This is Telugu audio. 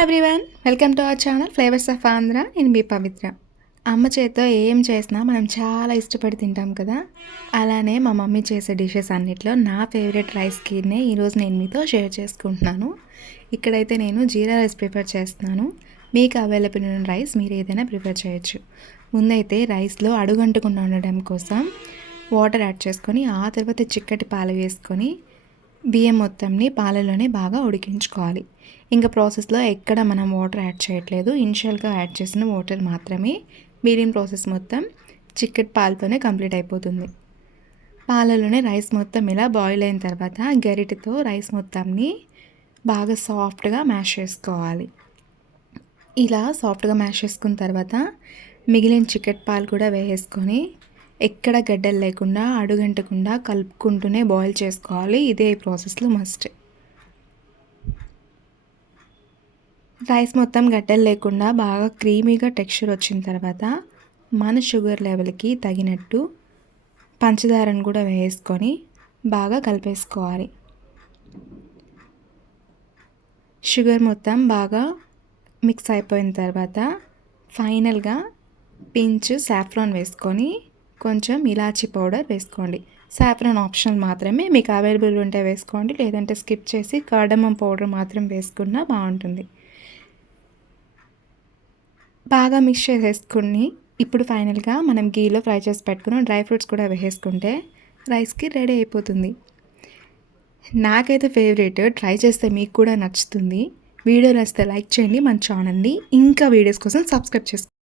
Everyone welcome to our channel flavours of Andhra నేను మీ పవిత్ర. అమ్మ చేతితో ఏం చేసినా మనం చాలా ఇష్టపడి తింటాం కదా. అలానే మా మమ్మీ చేసే డిషెస్ అన్నిట్లో నా ఫేవరెట్ రైస్ కీర్నే ఈరోజు నేను మీతో షేర్ చేసుకుంటున్నాను. ఇక్కడైతే నేను జీరా రైస్ ప్రిపేర్ చేస్తున్నాను. మీకు అవైలబుల్ ఉన్న రైస్ మీరు ఏదైనా ప్రిపేర్ చేయొచ్చు. ముందైతే రైస్లో అడుగంటకుండా ఉండడం కోసం వాటర్ యాడ్ చేసుకొని ఆ తర్వాత చిక్కటి పాలు వేసుకొని బియ్యం మొత్తంని పాలలోనే బాగా ఉడికించుకోవాలి. ఇంకా ప్రాసెస్లో ఎక్కడ మనం వాటర్ యాడ్ చేయట్లేదు. ఇనిషియల్గా యాడ్ చేసిన వాటర్ మాత్రమే మీడియం ప్రాసెస్ మొత్తం చిక్కటి పాలతోనే కంప్లీట్ అయిపోతుంది. పాలలోనే రైస్ మొత్తం ఇలా బాయిల్ అయిన తర్వాత గరిటెతో రైస్ మొత్తంని బాగా సాఫ్ట్గా మ్యాష్ చేసుకోవాలి. ఇలా సాఫ్ట్గా మ్యాష్ చేసుకున్న తర్వాత మిగిలిన చికెట్ పాలు కూడా వేసేసుకొని ఎక్కడ గడ్డలు లేకుండా అడుగంటకుండా కలుపుకుంటూనే బాయిల్ చేసుకోవాలి. ఇదే ప్రాసెస్లో మస్ట్ రైస్ మొత్తం గడ్డలు లేకుండా బాగా క్రీమీగా టెక్స్చర్ వచ్చిన తర్వాత మన షుగర్ లెవెల్కి తగినట్టు పంచదారను కూడా వేసుకొని బాగా కలిపేసుకోవాలి. షుగర్ మొత్తం బాగా మిక్స్ అయిపోయిన తర్వాత ఫైనల్గా పించ్ సాఫ్రాన్ వేసుకొని కొంచెం ఇలాచీ పౌడర్ వేసుకోండి. సాఫ్రాన్ ఆప్షనల్ మాత్రమే మీకు అవైలబుల్ ఉంటే వేసుకోండి. లేదంటే స్కిప్ చేసి కార్డమం పౌడర్ మాత్రం వేసుకున్నా బాగుంటుంది. బాగా మిక్స్ చేసేసుకుని ఇప్పుడు ఫైనల్గా మనం గీలో ఫ్రై చేసి పెట్టుకుని డ్రై ఫ్రూట్స్ కూడా వేసేసుకుంటే రైస్కి రెడీ అయిపోతుంది. నాకైతే ఫేవరెట్. ట్రై చేస్తే మీకు కూడా నచ్చుతుంది. వీడియో నచ్చితే లైక్ చేయండి. మన ఛానల్ని ఇంకా వీడియోస్ కోసం సబ్స్క్రైబ్ చేసుకోండి.